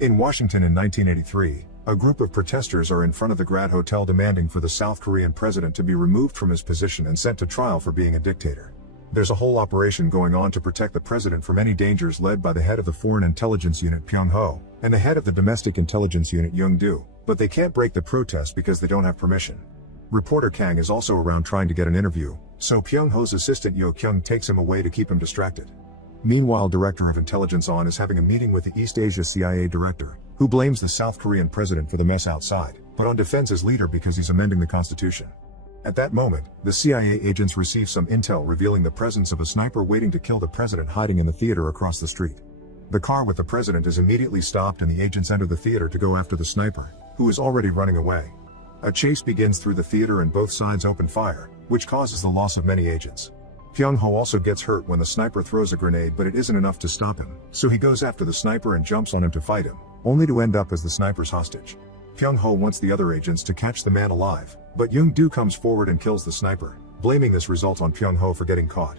In Washington in 1983, a group of protesters are in front of the Grand Hotel demanding for the South Korean president to be removed from his position and sent to trial for being a dictator. There's a whole operation going on to protect the president from any dangers led by the head of the Foreign Intelligence Unit Pyong-ho, and the head of the Domestic Intelligence Unit Young-do, but they can't break the protest because they don't have permission. Reporter Kang is also around trying to get an interview, so Pyong-ho's assistant Yo-kyung takes him away to keep him distracted. Meanwhile, Director of Intelligence On is having a meeting with the East Asia CIA director, who blames the South Korean president for the mess outside, but On defends his leader because he's amending the constitution. At that moment, the CIA agents receive some intel revealing the presence of a sniper waiting to kill the president hiding in the theater across the street. The car with the president is immediately stopped and the agents enter the theater to go after the sniper, who is already running away. A chase begins through the theater and both sides open fire, which causes the loss of many agents. Pyong-ho also gets hurt when the sniper throws a grenade, but it isn't enough to stop him, so he goes after the sniper and jumps on him to fight him, only to end up as the sniper's hostage. Pyong-ho wants the other agents to catch the man alive, but Young-do comes forward and kills the sniper, blaming this result on Pyong-ho for getting caught.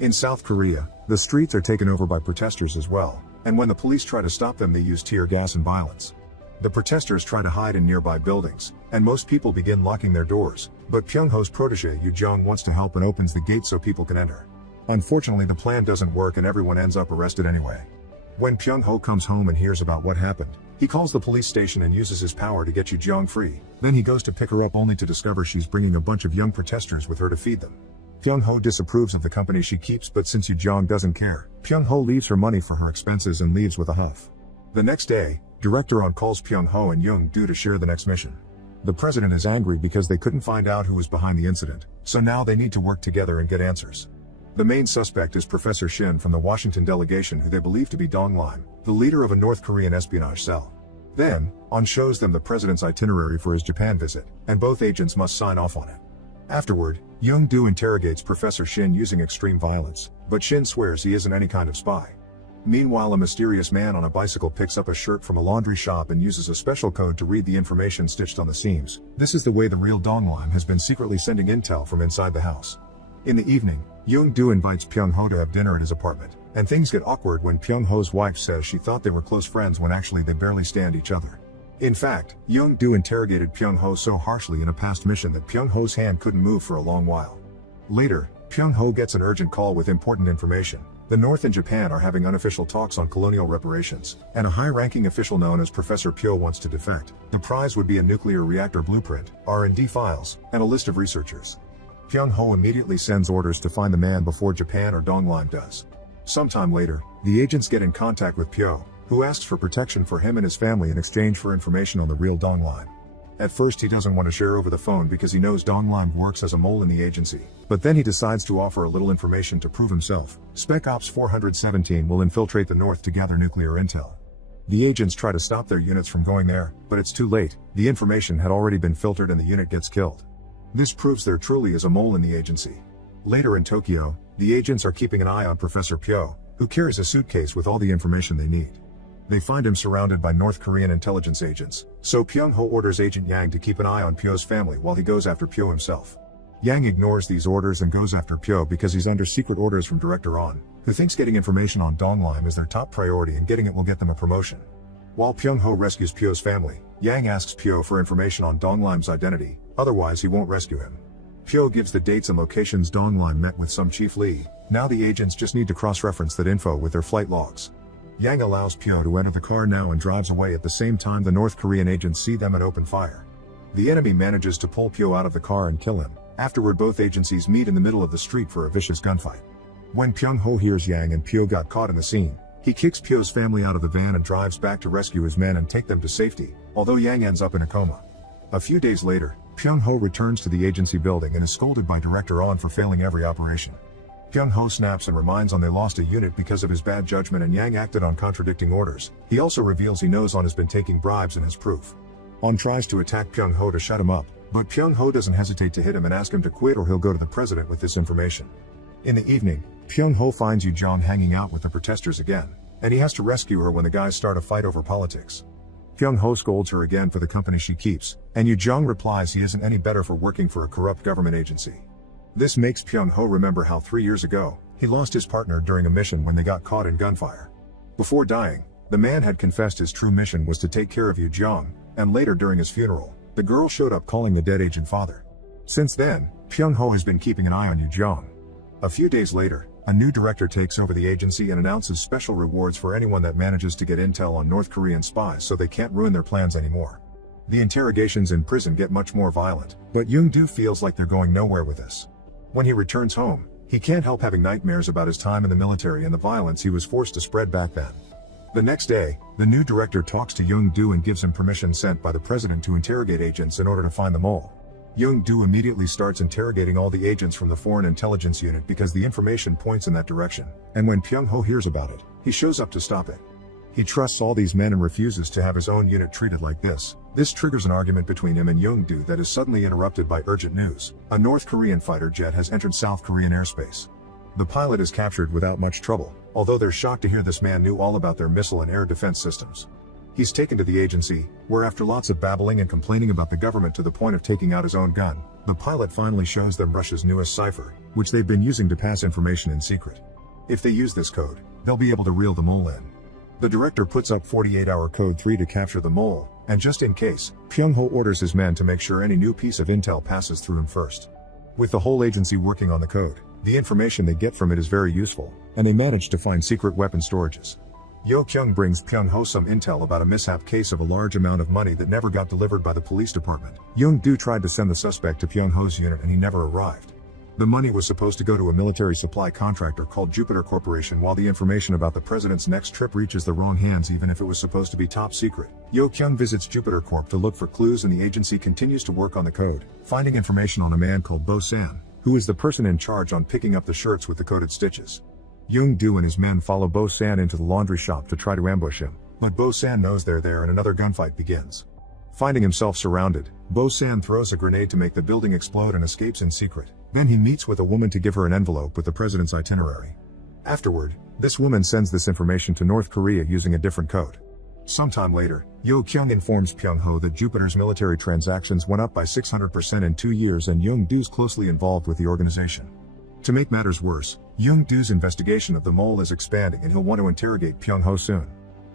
In South Korea, the streets are taken over by protesters as well, and when the police try to stop them they use tear gas and violence. The protesters try to hide in nearby buildings, and most people begin locking their doors, but Pyong-ho's protege Lee Jung-jae wants to help and opens the gate so people can enter. Unfortunately, the plan doesn't work and everyone ends up arrested anyway. When Pyong-ho comes home and hears about what happened, he calls the police station and uses his power to get Lee Jung-jae free. Then he goes to pick her up only to discover she's bringing a bunch of young protesters with her to feed them. Pyong-ho disapproves of the company she keeps, but since Lee Jung-jae doesn't care, Pyong-ho leaves her money for her expenses and leaves with a huff. The next day, Director On calls Pyong-ho and Young-do to share the next mission. The president is angry because they couldn't find out who was behind the incident, so now they need to work together and get answers. The main suspect is Professor Shin from the Washington delegation, who they believe to be Dong Lim, the leader of a North Korean espionage cell. Then, On shows them the president's itinerary for his Japan visit, and both agents must sign off on it. Afterward, Young-do interrogates Professor Shin using extreme violence, but Shin swears he isn't any kind of spy. Meanwhile, a mysterious man on a bicycle picks up a shirt from a laundry shop and uses a special code to read the information stitched on the seams. This is the way the real Dong Lim has been secretly sending intel from inside the house. In the evening, Young-do invites Pyong-ho to have dinner at his apartment, and things get awkward when Pyong-ho's wife says she thought they were close friends when actually they barely stand each other. In fact, Young-do interrogated Pyong-ho so harshly in a past mission that Pyong-ho's hand couldn't move for a long while. Later, Pyong-ho gets an urgent call with important information. The North and Japan are having unofficial talks on colonial reparations, and a high-ranking official known as Professor Pyo wants to defect. The prize would be a nuclear reactor blueprint, R&D files, and a list of researchers. Pyong-ho immediately sends orders to find the man before Japan or Dong Lim does. Sometime later, the agents get in contact with Pyo, who asks for protection for him and his family in exchange for information on the real Dong Lim. At first he doesn't want to share over the phone because he knows Dong Lim works as a mole in the agency, but then he decides to offer a little information to prove himself. Spec Ops 417 will infiltrate the North to gather nuclear intel. The agents try to stop their units from going there, but it's too late. The information had already been filtered and the unit gets killed. This proves there truly is a mole in the agency. Later in Tokyo, the agents are keeping an eye on Professor Pyo, who carries a suitcase with all the information they need. They find him surrounded by North Korean intelligence agents, so Pyong-ho orders Agent Yang to keep an eye on Pyo's family while he goes after Pyo himself. Yang ignores these orders and goes after Pyo because he's under secret orders from Director On, who thinks getting information on Dong Lim is their top priority and getting it will get them a promotion. While Pyong-ho rescues Pyo's family, Yang asks Pyo for information on Dong Lim's identity, otherwise he won't rescue him. Pyo gives the dates and locations Dong Lim met with some Chief Lee. Now the agents just need to cross-reference that info with their flight logs. Yang allows Pyo to enter the car now and drives away. At the same time, the North Korean agents see them and open fire. The enemy manages to pull Pyo out of the car and kill him. Afterward, both agencies meet in the middle of the street for a vicious gunfight. When Pyong-ho hears Yang and Pyo got caught in the scene, he kicks Pyo's family out of the van and drives back to rescue his men and take them to safety, although Yang ends up in a coma. A few days later, Pyong-ho returns to the agency building and is scolded by Director On for failing every operation. Pyong-ho snaps and reminds On they lost a unit because of his bad judgment and Yang acted on contradicting orders. He also reveals he knows On has been taking bribes and has proof. On tries to attack Pyong-ho to shut him up, but Pyong-ho doesn't hesitate to hit him and ask him to quit or he'll go to the president with this information. In the evening, Pyong-ho finds Lee Jung-jae hanging out with the protesters again, and he has to rescue her when the guys start a fight over politics. Pyong-ho scolds her again for the company she keeps, and Lee Jung-jae replies he isn't any better for working for a corrupt government agency. This makes Pyong-ho remember how 3 years ago, he lost his partner during a mission when they got caught in gunfire. Before dying, The man had confessed his true mission was to take care of Lee Jung, and later during his funeral, the girl showed up calling the dead agent father. Since then, Pyung-ho has been keeping an eye on Lee Jung. A few days later, a new director takes over the agency and announces special rewards for anyone that manages to get intel on North Korean spies so they can't ruin their plans anymore. The interrogations in prison get much more violent, but Young-do feels like they're going nowhere with this. When he returns home, he can't help having nightmares about his time in the military and the violence he was forced to spread back then. The next day, the new director talks to Young-do and gives him permission sent by the president to interrogate agents in order to find the mole. Young-do immediately starts interrogating all the agents from the Foreign Intelligence Unit because the information points in that direction, and when Pyung-ho hears about it, he shows up to stop it. He trusts all these men and refuses to have his own unit treated like this. This triggers an argument between him and Young-do that is suddenly interrupted by urgent news. A North Korean fighter jet has entered South Korean airspace. The pilot is captured without much trouble, although they're shocked to hear this man knew all about their missile and air defense systems. He's taken to the agency, where after lots of babbling and complaining about the government to the point of taking out his own gun, the pilot finally shows them Russia's newest cipher, which they've been using to pass information in secret. If they use this code, they'll be able to reel the mole in. The director puts up 48-hour code 3 to capture the mole, and just in case, Pyung-ho orders his men to make sure any new piece of intel passes through him first. With the whole agency working on the code, the information they get from it is very useful, and they manage to find secret weapon storages. Yo-kyung brings Pyung-ho some intel about a mishap case of a large amount of money that never got delivered by the police department. Young-do tried to send the suspect to Pyung-ho's unit and he never arrived. The money was supposed to go to a military supply contractor called Jupiter Corporation, while the information about the president's next trip reaches the wrong hands even if it was supposed to be top secret. Yo-kyung visits Jupiter Corp to look for clues and the agency continues to work on the code, finding information on a man called Bo-san, who is the person in charge on picking up the shirts with the coded stitches. Young-do and his men follow Bo-san into the laundry shop to try to ambush him, but Bo-san knows they're there and another gunfight begins. Finding himself surrounded, Bo-san throws a grenade to make the building explode and escapes in secret. Then he meets with a woman to give her an envelope with the president's itinerary. Afterward, this woman sends this information to North Korea using a different code. Sometime later, Yo-kyung informs Pyung-ho that Jupiter's military transactions went up by 600% in 2 years and Young-do's closely involved with the organization. To make matters worse, Young-do's investigation of the mole is expanding and he'll want to interrogate Pyung-ho soon.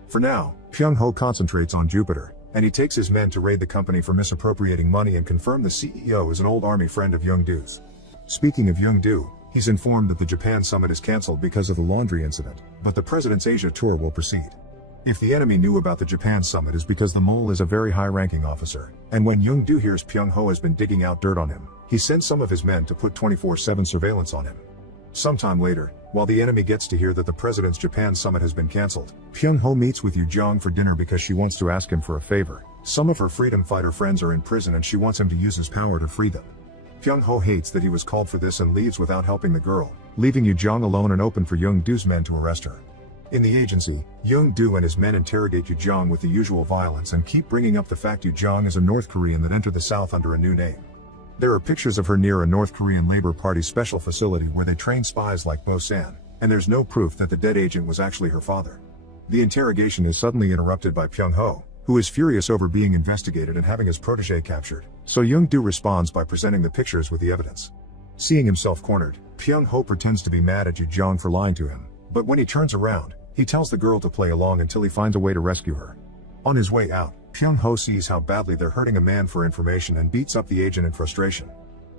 For now, Pyung-ho concentrates on Jupiter, and he takes his men to raid the company for misappropriating money and confirm the CEO is an old army friend of Young-do's. Speaking of Young-do, he's informed that the Japan summit is cancelled because of the laundry incident, but the president's Asia tour will proceed. If the enemy knew about the Japan summit is because the mole is a very high-ranking officer, and when Young-do hears Pyung-ho has been digging out dirt on him, he sends some of his men to put 24/7 surveillance on him. Sometime later, while the enemy gets to hear that the president's Japan summit has been cancelled, Pyung-ho meets with Lee Jung for dinner because she wants to ask him for a favor. Some of her freedom fighter friends are in prison and she wants him to use his power to free them. Pyung-ho hates that he was called for this and leaves without helping the girl, leaving Lee Jung alone and open for Young-do's men to arrest her. In the agency, Young-do and his men interrogate Lee Jung with the usual violence and keep bringing up the fact Lee Jung is a North Korean that entered the South under a new name. There are pictures of her near a North Korean Labor Party special facility where they train spies like Bo-san, and there's no proof that the dead agent was actually her father. The interrogation is suddenly interrupted by Pyung-ho, who is furious over being investigated and having his protege captured, so Young-do responds by presenting the pictures with the evidence. Seeing himself cornered, Pyung-ho pretends to be mad at Lee Jung for lying to him, but when he turns around, he tells the girl to play along until he finds a way to rescue her. On his way out, Pyung-ho sees how badly they're hurting a man for information and beats up the agent in frustration.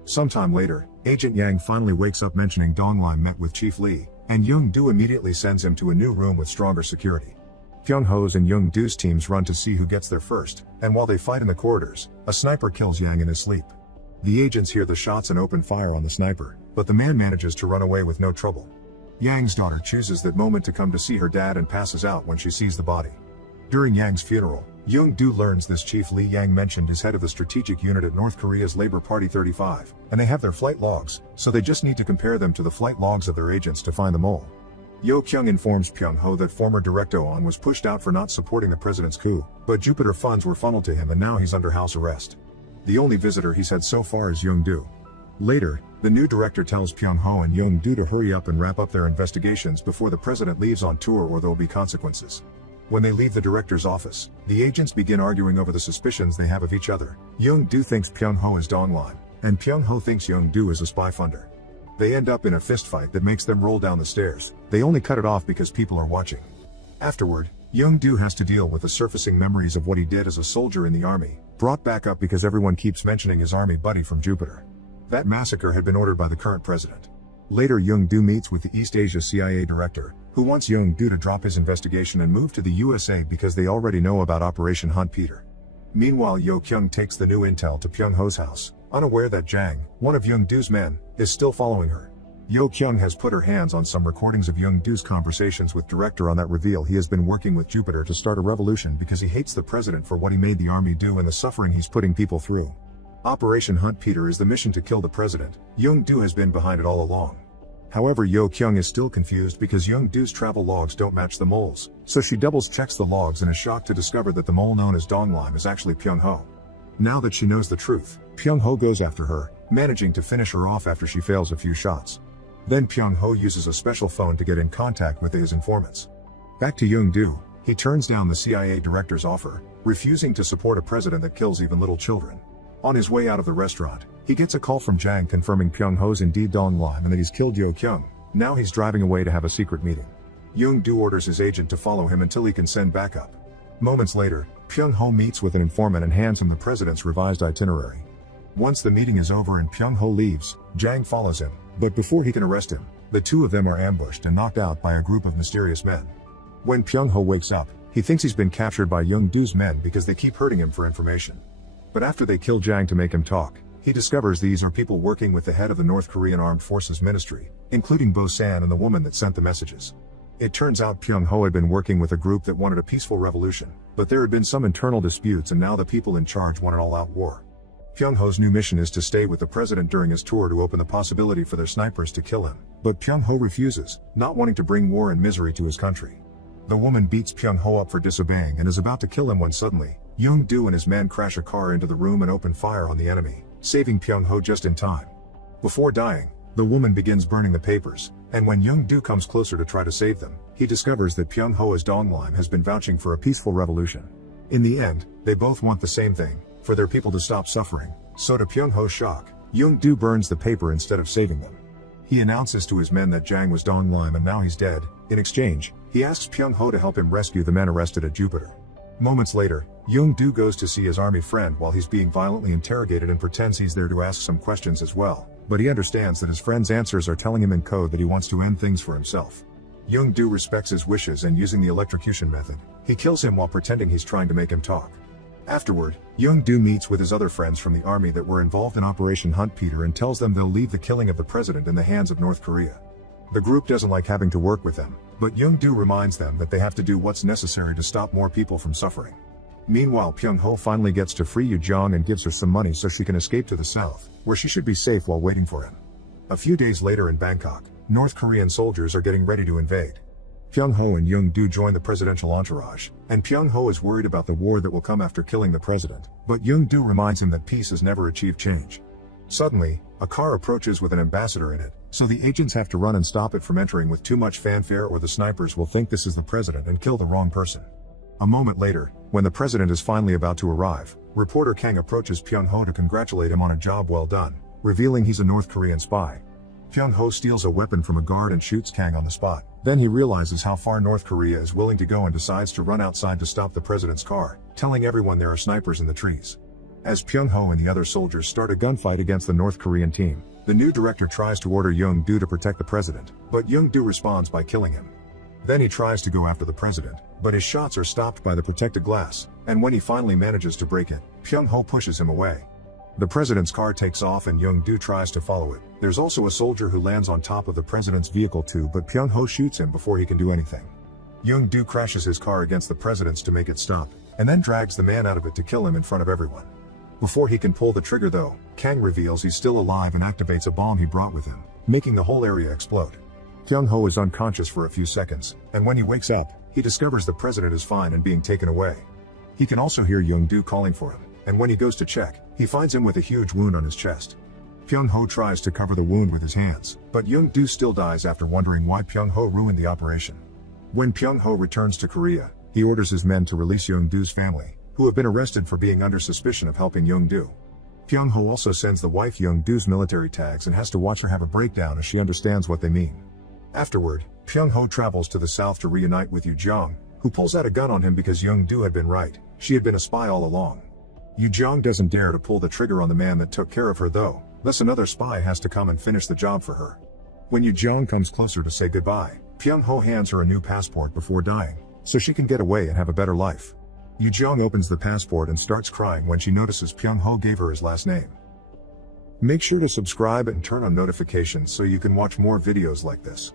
Sometime later, Agent Yang finally wakes up mentioning Donglai met with Chief Lee, and Young-do immediately sends him to a new room with stronger security. Pyung-ho's and Young-do's teams run to see who gets there first, and while they fight in the corridors, a sniper kills Yang in his sleep. The agents hear the shots and open fire on the sniper, but the man manages to run away with no trouble. Yang's daughter chooses that moment to come to see her dad and passes out when she sees the body. During Yang's funeral, Young-do learns this Chief Lee Yang mentioned is head of the strategic unit at North Korea's Labor Party 35, and they have their flight logs, so they just need to compare them to the flight logs of their agents to find the mole. Yo-kyung informs Pyung-ho that former Director On was pushed out for not supporting the president's coup, but Jupiter funds were funneled to him and now he's under house arrest. The only visitor he's had so far is Young-do. Later, the new director tells Pyung-ho and Young-do to hurry up and wrap up their investigations before the president leaves on tour or there will be consequences. When they leave the director's office, the agents begin arguing over the suspicions they have of each other. Young-do thinks Pyung-ho is Donglai, and Pyung-ho thinks Young-do is a spy funder. They end up in a fistfight that makes them roll down the stairs. They only cut it off because people are watching. Afterward, Jung-do has to deal with the surfacing memories of what he did as a soldier in the army, brought back up because everyone keeps mentioning his army buddy from Jupiter. That massacre had been ordered by the current president. Later Jung-do meets with the East Asia CIA director, who wants Jung-do to drop his investigation and move to the USA because they already know about Operation Hunt Peter. Meanwhile Yo-kyung takes the new intel to Pyung-ho's house, unaware that Jang, one of Jung-do's men, is still following her. Yo-kyung has put her hands on some recordings of Jung-do's conversations with director on that reveal he has been working with Jupiter to start a revolution because he hates the president for what he made the army do and the suffering he's putting people through. Operation Hunt Peter is the mission to kill the president. Jung-do has been behind it all along. However, Yo-kyung is still confused because Jung-do's travel logs don't match the mole's, so she doubles checks the logs and is shocked to discover that the mole known as Donglim is actually Pyung-ho. Now that she knows the truth, Pyung-ho goes after her, managing to finish her off after she fails a few shots. Then Pyung-ho uses a special phone to get in contact with his informants. Back to Jung-do, he turns down the CIA director's offer, refusing to support a president that kills even little children. On his way out of the restaurant, he gets a call from Jang confirming Pyung-ho's indeed Donglim and that he's killed Yo-kyung. Now he's driving away to have a secret meeting. Jung-do orders his agent to follow him until he can send backup. Moments later, Pyung-ho meets with an informant and hands him the president's revised itinerary. Once the meeting is over and Pyung-ho leaves, Jang follows him, but before he can arrest him, the two of them are ambushed and knocked out by a group of mysterious men. When Pyung-ho wakes up, he thinks he's been captured by Jung-do's men because they keep hurting him for information. But after they kill Jang to make him talk, he discovers these are people working with the head of the North Korean Armed Forces Ministry, including Bo-san and the woman that sent the messages. It turns out Pyung-ho had been working with a group that wanted a peaceful revolution, but there had been some internal disputes and now the people in charge want an all-out war. Pyung-ho's new mission is to stay with the president during his tour to open the possibility for their snipers to kill him, but Pyung-ho refuses, not wanting to bring war and misery to his country. The woman beats Pyung-ho up for disobeying and is about to kill him when suddenly, Jung-do and his men crash a car into the room and open fire on the enemy, saving Pyung-ho just in time. Before dying, the woman begins burning the papers, and when Jung-do comes closer to try to save them, he discovers that Pyung-ho as Donglim has been vouching for a peaceful revolution. In the end, they both want the same thing, for their people to stop suffering, so to Pyung-ho's shock, Jung-do burns the paper instead of saving them. He announces to his men that Jang was Donglim and now he's dead. In exchange, he asks Pyung-ho to help him rescue the men arrested at Jupiter. Moments later, Jung-do goes to see his army friend while he's being violently interrogated and pretends he's there to ask some questions as well, but he understands that his friend's answers are telling him in code that he wants to end things for himself. Jung-do respects his wishes and using the electrocution method, he kills him while pretending he's trying to make him talk. Afterward, Jung-do meets with his other friends from the army that were involved in Operation Hunt Peter and tells them they'll leave the killing of the president in the hands of North Korea. The group doesn't like having to work with them, but Jung-do reminds them that they have to do what's necessary to stop more people from suffering. Meanwhile, Pyung-ho finally gets to free Yoo-jong and gives her some money so she can escape to the south, where she should be safe while waiting for him. A few days later in Bangkok, North Korean soldiers are getting ready to invade. Pyung-ho and Jung-do join the presidential entourage, and Pyung-ho is worried about the war that will come after killing the president, but Jung-do reminds him that peace has never achieved change. Suddenly, a car approaches with an ambassador in it, so the agents have to run and stop it from entering with too much fanfare or the snipers will think this is the president and kill the wrong person. A moment later, when the president is finally about to arrive, reporter Kang approaches Pyung-ho to congratulate him on a job well done, revealing he's a North Korean spy. Pyung-ho steals a weapon from a guard and shoots Kang on the spot. Then he realizes how far North Korea is willing to go and decides to run outside to stop the president's car, telling everyone there are snipers in the trees. As Pyung-ho and the other soldiers start a gunfight against the North Korean team, the new director tries to order Jung-do to protect the president, but Jung-do responds by killing him. Then he tries to go after the president, but his shots are stopped by the protected glass, and when he finally manages to break it, Pyung-ho pushes him away. The president's car takes off and Jung-do tries to follow it. There's also a soldier who lands on top of the president's vehicle too, but Pyung-ho shoots him before he can do anything. Jung-do crashes his car against the president's to make it stop, and then drags the man out of it to kill him in front of everyone. Before he can pull the trigger though, Kang reveals he's still alive and activates a bomb he brought with him, making the whole area explode. Pyung-ho is unconscious for a few seconds, and when he wakes up, he discovers the president is fine and being taken away. He can also hear Jung-do calling for him, and when he goes to check, he finds him with a huge wound on his chest. Pyung-ho tries to cover the wound with his hands, but Jung-do still dies after wondering why Pyung-ho ruined the operation. When Pyung-ho returns to Korea, he orders his men to release Jung-do's family, who have been arrested for being under suspicion of helping Jung-do. Pyung-ho also sends the wife Jung-do's military tags and has to watch her have a breakdown as she understands what they mean. Afterward, Pyung-ho travels to the south to reunite with Yoo-jong, who pulls out a gun on him because Young-do had been right, she had been a spy all along. Lee Jung-jae doesn't dare to pull the trigger on the man that took care of her though, thus another spy has to come and finish the job for her. When Lee Jung-jae comes closer to say goodbye, Pyung-ho hands her a new passport before dying, so she can get away and have a better life. Lee Jung-jae opens the passport and starts crying when she notices Pyung-ho gave her his last name. Make sure to subscribe and turn on notifications so you can watch more videos like this.